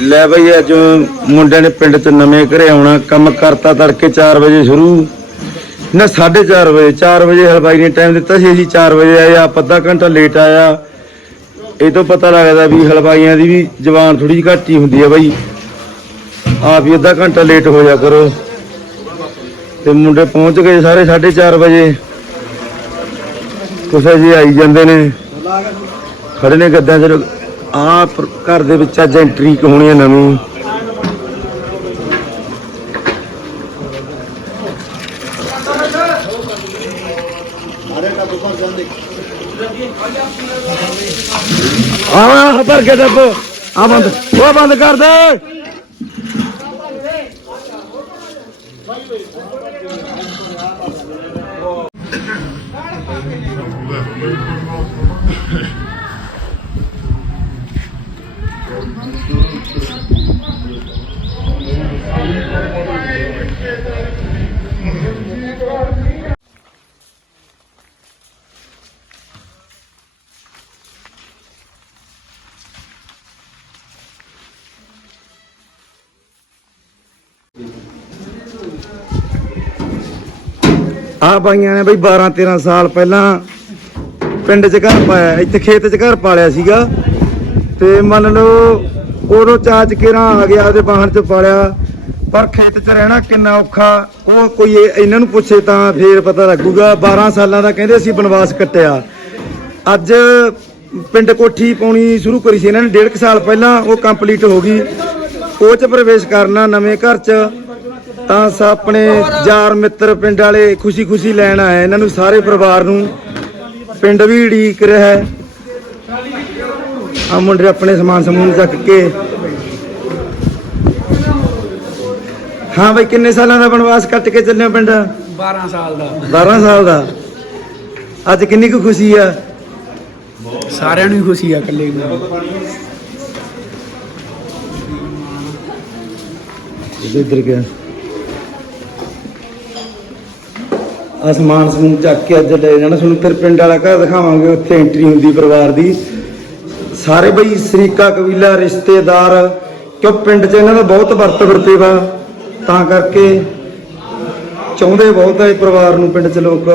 ਲੈ ਬਈ, ਅੱਜ ਮੁੰਡਿਆਂ ਨੇ ਪਿੰਡ ਚ ਨਵੇਂ ਘਰੇ ਆਉਣਾ, ਕੰਮ ਕਰਤਾ ਤੜਕੇ 4 ਵਜੇ ਸ਼ੁਰੂ। ਨਾ 4:30 ਵਜੇ 4 ਵਜੇ ਹਲਵਾਈ ਨੇ ਟਾਈਮ ਦਿੱਤਾ ਸੀ, ਅਸੀਂ 4 ਵਜੇ ਆਏ, ਆਪ ਅੱਧਾ ਘੰਟਾ ਲੇਟ ਆਇਆ। ਇਹ ਤੋਂ ਪਤਾ ਲੱਗਦਾ ਵੀ ਹਲਵਾਈਆਂ ਦੀ ਵੀ ਜ਼ਬਾਨ ਥੋੜੀ ਜਿਹੀ ਘੱਟ ਹੀ ਹੁੰਦੀ ਹੈ ਬਈ। ਆਪ ਹੀ ਅੱਧਾ ਘੰਟਾ ਲੇਟ ਹੋ ਜਾ ਕਰੋ। ਤੇ ਮੁੰਡੇ ਪਹੁੰਚ ਗਏ ਸਾਰੇ 4:30 ਵਜੇ। ਕੁਛ ਜੀ ਆਈ ਜਾਂਦੇ ਨੇ। ਖੜੇ ਨੇ ਗੱਦਾਂ 'ਚ ਆ ਘਰ ਦੇ ਵਿੱਚ ਅੱਜ ਐਂਟਰੀ ਹੋਣੀ ਹੈ ਨਵੀਂ? ਆ ਭਰ ਕੇ ਦੱਬ। ਆ ਬੰਦ, ਉਹ ਬੰਦ ਕਰ ਦੇ। ਆ ਬਾਈਆਂ ਨੇ ਬਈ 12 13 ਸਾਲ ਪਹਿਲਾਂ ਪਿੰਡ 'ਚ ਘਰ ਪਾਇਆ, ਇੱਥੇ ਖੇਤ 'ਚ ਘਰ ਪਾਲਿਆ ਸੀਗਾ। ਤੇ ਮੰਨ ਲਓ ਉਦੋਂ ਚਾਚ ਕੇਰਾ ਆ ਗਿਆ, ਉਹਦੇ ਬਾਹਣ 'ਚ ਪਾਲਿਆ। ਪਰ ਖੇਤ 'ਚ ਰਹਿਣਾ ਕਿੰਨਾ ਔਖਾ, ਉਹ ਕੋਈ ਇਹਨਾਂ ਨੂੰ ਪੁੱਛੇ ਤਾਂ ਫੇਰ ਪਤਾ ਲੱਗੂਗਾ। 12 ਸਾਲਾਂ ਦਾ ਕਹਿੰਦੇ ਅਸੀਂ ਬਨਵਾਸ ਕੱਟਿਆ। ਅੱਜ ਪਿੰਡ ਕੋਠੀ ਪਾਉਣੀ ਸ਼ੁਰੂ ਕਰੀ ਸੀ ਇਹਨਾਂ ਨੇ, ਡੇਢ ਕੁ ਸਾਲ ਪਹਿਲਾਂ ਉਹ ਕੰਪਲੀਟ ਹੋ ਗਈ। ਉਹ 'ਚ ਪ੍ਰਵੇਸ਼ ਕਰਨਾ ਨਵੇਂ ਘਰ 'ਚ। ਤਾਂ ਸ ਆਪਣੇ ਯਾਰ ਮਿੱਤਰ ਪਿੰਡ ਵਾਲੇ ਖੁਸ਼ੀ ਖੁਸ਼ੀ ਲੈਣ ਆਏ ਇਹਨਾਂ ਨੂੰ ਸਾਰੇ ਪਰਿਵਾਰ ਨੂੰ ਪਿੰਡ ਵੀ ਢੀਕ ਰਿਹਾ ਹੈ। ਆ ਮੁੰਡੇ ਆਪਣੇ ਸਮਾਨ ਸਮੂਨ ਚੱਕ ਕੇ। ਹਾਂ ਬਈ ਕਿੰਨੇ ਸਾਲਾਂ ਦਾ ਬਨਵਾਸ ਕੱਟ ਕੇ ਚੱਲੇ ਹੋ ਪਿੰਡ? 12 ਸਾਲ ਦਾ। 12 ਸਾਲ ਦਾ। ਅੱਜ ਕਿੰਨੀ ਕੁ ਖੁਸ਼ੀ ਆ? ਸਾਰਿਆਂ ਨੂੰ ਹੀ ਖੁਸ਼ੀ ਆ ਇਕੱਲੇ ਨੂੰ। ਇੱਧਰ ਗਿਆ। ਅਸਮਾਨ ਸਮੂਨ ਚੱਕ ਕੇ ਅੱਜ ਲੈ ਜਾਣਾ। ਤੁਹਾਨੂੰ ਫਿਰ ਪਿੰਡ ਵਾਲਾ ਘਰ ਦਿਖਾਵਾਂਗੇ, ਉੱਥੇ ਐਂਟਰੀ ਹੁੰਦੀ ਪਰਿਵਾਰ ਦੀ। ਸਾਰੇ ਬਈ ਸਰੀਕਾ, ਕਬੀਲਾ, ਰਿਸ਼ਤੇਦਾਰ, ਕਿਉਂ ਪਿੰਡ 'ਚ ਇਹਨਾਂ ਦਾ ਬਹੁਤ ਵਰਤ ਵਰਤੇਵਾ। ਤਾਂ ਕਰਕੇ ਚਾਹੁੰਦੇ ਬਹੁਤ ਹੈ ਪਰਿਵਾਰ ਨੂੰ ਪਿੰਡ 'ਚ ਲੋਕ।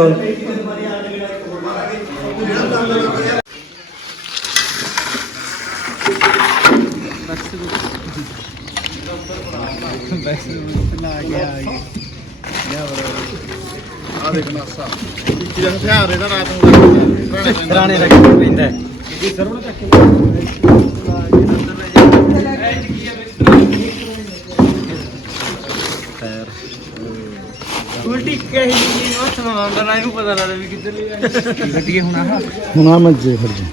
ਪੁਰਾਣੇ ਰੱਖ ਪੈਂਦਾ। ਉਲਟੀ ਕਹੀ ਜੀ ਨਾਲ ਆਉਂਦਾ ਨਾ ਇਹਨੂੰ ਪਤਾ ਲੱਗਦਾ ਵੀ ਕਿੱਧਰ ਲਈ ਗੱਡੀ ਹੁਣ ਆਹ। ਹੁਣ ਆ ਮੱਜੇ ਫਿਰ ਜੀ।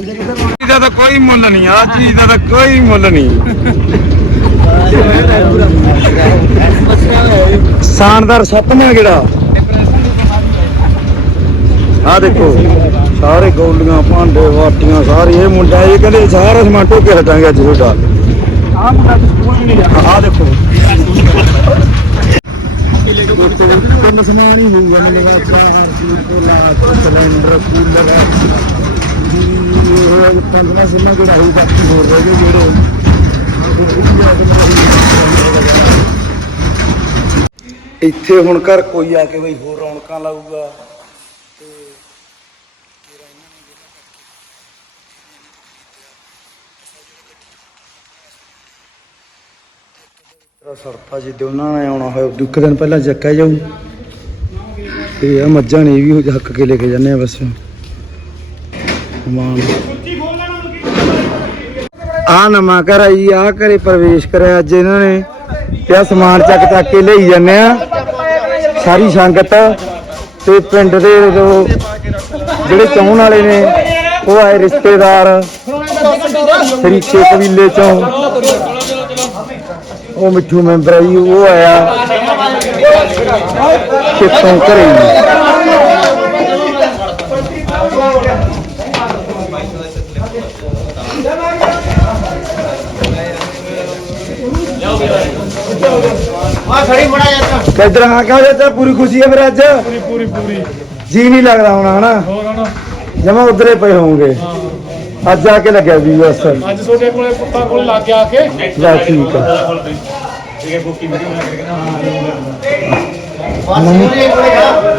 ਇਹਦਾ ਤਾਂ ਕੋਈ ਮੁੱਲ ਨਹੀਂ ਆ ਚੀਜ਼ ਦਾ ਤਾਂ ਕੋਈ ਮੁੱਲ ਨਹੀਂ। ਸ਼ਾਨਦਾਰ ਸੱਤਵਾਂ ਜਿਹੜਾ ਆ ਦੇਖੋ, ਸਾਰੇ ਗੋਲੀਆਂ, ਭਾਂਡੇ, ਵਾਟੀਆਂ, ਸਾਰੇ ਇਹ ਮੁੰਡਾ ਇਹ ਕਹਿੰਦੇ ਸਾਰਾ ਸਮਾਨ ਢੋਕੇ ਹਟਾਂਗੇ ਅੱਜ ਤੁਹਾਡਾ। ਆਹ ਮੁੰਡਾ ਸਕੂਲ ਨਹੀਂ ਜਾਂਦਾ ਆ ਦੇਖੋ। ਤਿੰਨ ਸਮਾਨ ਹੀ ਹੋਊਗਾ ਮੈਨੂੰ ਲਗਾ ਚਾਰ ਸਿਲੰਡਰ, ਕੂਲਰ ਇਹ ਪੰਜਵਾਂ ਸਮਾਂ ਜਿਹੜਾ ਹੋਊ ਬਾਕੀ ਹੋਰ ਰਹਿ ਗਏ ਜਿਹੜੇ ਇੱਥੇ ਹੁਣ ਘਰ ਕੋਈ ਆ ਕੇ ਬਈ ਹੋਰ ਰੌਣਕਾਂ ਲਾਊਗਾ। ਤੇਰਾ ਸਰਪਾ ਜੀ ਦੋਨਾਂ ਨੇ ਆਉਣਾ ਹੋਇਆ, ਉਦੋਂ ਇੱਕ ਦਿਨ ਪਹਿਲਾਂ ਚੱਕਿਆ ਜਾਊ। ਤੇ ਆ ਮੱਝਾਂ ਨੇ ਇਹ ਵੀ ਹੱਕ ਕੇ ਲੈ ਕੇ ਜਾਂਦੇ ਆ ਬਸ। ਮਾਨ ਆ ਨਵਾਂ ਘਰ ਆ ਜੀ ਆ ਘਰੇ ਪ੍ਰਵੇਸ਼ ਕਰਿਆ ਅੱਜ ਇਹਨਾਂ ਨੇ। ਤੇ ਆ ਸਮਾਨ ਚੱਕ ਚੱਕ ਕੇ ਲਈ ਜਾਂਦੇ ਆ। ਸਾਰੀ ਸੰਗਤ ਤੇ ਪਿੰਡ ਦੇ ਜਿਹੜੇ ਚਾਹਣ ਵਾਲੇ ਨੇ, ਉਹ ਆਏ ਰਿਸ਼ਤੇਦਾਰ। ਸਰੀਕੇ ਕਬੀਲੇ ਚੋਂ। ਉਹ ਮਿੱਠੂ ਮੈਂਬਰ ਆ ਜੀ, ਉਹ ਆਇਆ। ਕਿੱਥੋਂ ਘਰੇ ਆ ਖੜੀ ਮੜਾ ਜਾਂਦਾ ਕਿੱਧਰ ਆ ਕੇ ਤੇ ਪੂਰੀ ਖੁਸ਼ੀ ਹੈ ਫਿਰ ਅੱਜ? ਪੂਰੀ ਪੂਰੀ ਪੂਰੀ। ਜੀ ਨਹੀਂ ਲੱਗਦਾ ਹੁਣ ਹਨਾ? ਹੋਰ ਹੁਣ ਜਮਾ ਉਧਰੇ ਪਏ ਹੋਣਗੇ ਅੱਜ ਆ ਕੇ ਲੱਗਿਆ ਵੀ ਬਸ। ਅੱਜ ਤੁਹਾਡੇ ਕੋਲੇ ਪੁੱਤਾਂ ਕੋਲੇ ਲੱਗ ਗਿਆ ਆ ਕੇ। ਲੈ ਠੀਕ ਆ।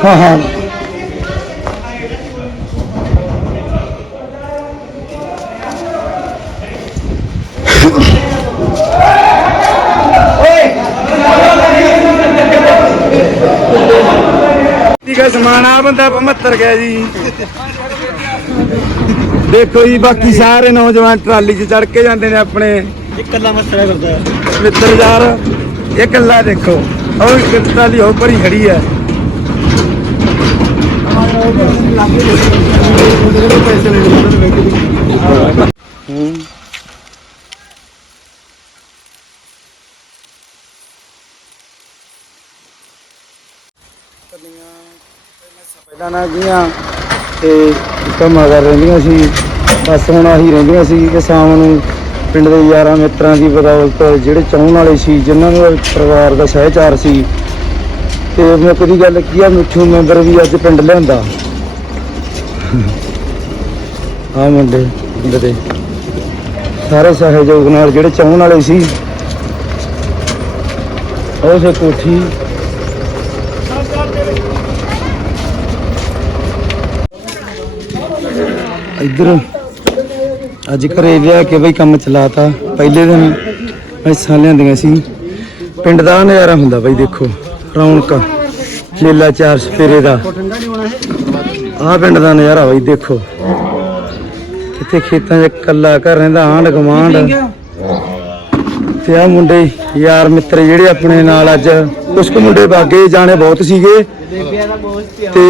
ਹਾਂ ਹਾਂ। ਹੈ ਸਮਾਨ ਆ ਬੰਦਾ 75 ਗਿਆ ਜੀ। ਦੇਖੋ ਜੀ ਬਾਕੀ ਸਾਰੇ ਨੌਜਵਾਨ ਟਰਾਲੀ 'ਚ ਚੜ ਕੇ ਜਾਂਦੇ ਨੇ ਆਪਣੇ। ਇਕੱਲਾ ਮਸਲਾ ਕਰਦਾ ਮਿੱਤਰ ਯਾਰ ਇਹ ਕੱਲਾ ਦੇਖੋ। ਉਹ ਟਰਾਲੀ ਹੋ ਪਰੀ ਖੜੀ ਹੈ ਹੂੰ। ਪਹਿਲਾਂ ਗਈਆਂ ਤੇ ਕੰਮਾਂ ਕਰ ਰਹਿੰਦੀਆਂ ਸੀ। ਬਸ ਹੁਣ ਆਹੀ ਰਹਿੰਦੀਆਂ ਸੀ ਕਿ ਸ਼ਾਮ ਨੂੰ ਪਿੰਡ ਦੇ ਯਾਰਾਂ ਮਿੱਤਰਾਂ ਦੀ ਬਦੌਲਤ ਜਿਹੜੇ ਚਾਹਣ ਵਾਲੇ ਸੀ, ਜਿਨ੍ਹਾਂ ਨੂੰ ਪਰਿਵਾਰ ਦਾ ਸਹਿਚਾਰ ਸੀ। ਤੇ ਮੁੱਕ ਦੀ ਗੱਲ ਕੀ ਆ, ਮਿੱਠੂ ਮੈਂਬਰ ਵੀ ਅੱਜ ਪਿੰਡ ਲਿਆਂਦਾ। ਆ ਮੁੰਡੇ, ਪਿੰਡ ਦੇ। ਸਾਰੇ ਸਹਿਯੋਗ ਨਾਲ ਜਿਹੜੇ ਚਾਹਣ ਵਾਲੇ ਸੀ, ਉਹ ਸੇ ਕੋਠੀ ਇੱਧਰ ਅੱਜ ਘਰੇ ਲਿਆ ਕੇ ਬਈ ਕੰਮ ਚਲਾਤਾ। ਪਹਿਲੇ ਦਿਨ ਮੈਸਾਂ ਲਿਆਂਦੀਆਂ ਸੀ। ਪਿੰਡ ਦਾ ਨਜ਼ਾਰਾ ਹੁੰਦਾ ਬਈ ਦੇਖੋ, ਰੌਣਕ ਲੇਲਾ ਚਾਰ ਸਪੇਰੇ ਦਾ। ਆਹ ਪਿੰਡ ਦਾ ਨਜ਼ਾਰਾ ਬਈ ਦੇਖੋ। ਇੱਥੇ ਖੇਤਾਂ 'ਚ ਕੱਲਾ ਘਰ ਰਹਿੰਦਾ, ਆਂਢ ਗਵਾਂਢ ਤੇ ਆ ਮੁੰਡੇ, ਯਾਰ ਮਿੱਤਰ ਜਿਹੜੇ ਆਪਣੇ ਨਾਲ ਅੱਜ, ਕੁਛ ਕੁ ਮੁੰਡੇ ਬਾਗੇ ਜਾਣੇ ਬਹੁਤ ਸੀਗੇ। ਤੇ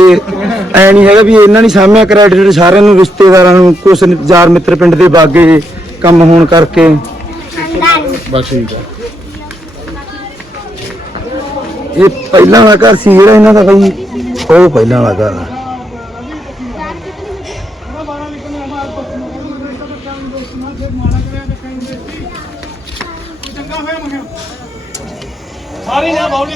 ਐ ਨਹੀਂ ਹੈਗਾ ਵੀ ਇਹਨਾਂ ਨਹੀਂ ਸਾਹਮਣੇ ਕ੍ਰੈਡਿਟ ਸਾਰਿਆਂ ਨੂੰ ਰਿਸ਼ਤੇਦਾਰਾਂ ਨੂੰ ਕੁਛ ਯਾਰ ਮਿੱਤਰ ਪਿੰਡ ਦੇ ਬਾਗੇ ਕੰਮ ਹੋਣ ਕਰਕੇ। ਬਸ ਠੀਕ ਹੈ ਇਹ ਪਹਿਲਾਂ ਵਾਲਾ ਘਰ ਸੀ ਜਿਹੜਾ ਇਹਨਾਂ ਦਾ ਬਈ? ਉਹ ਪਹਿਲਾਂ ਵਾਲਾ ਘਰ ਆ। ਸਾਰੀ ਨਾ ਬੌਲੀ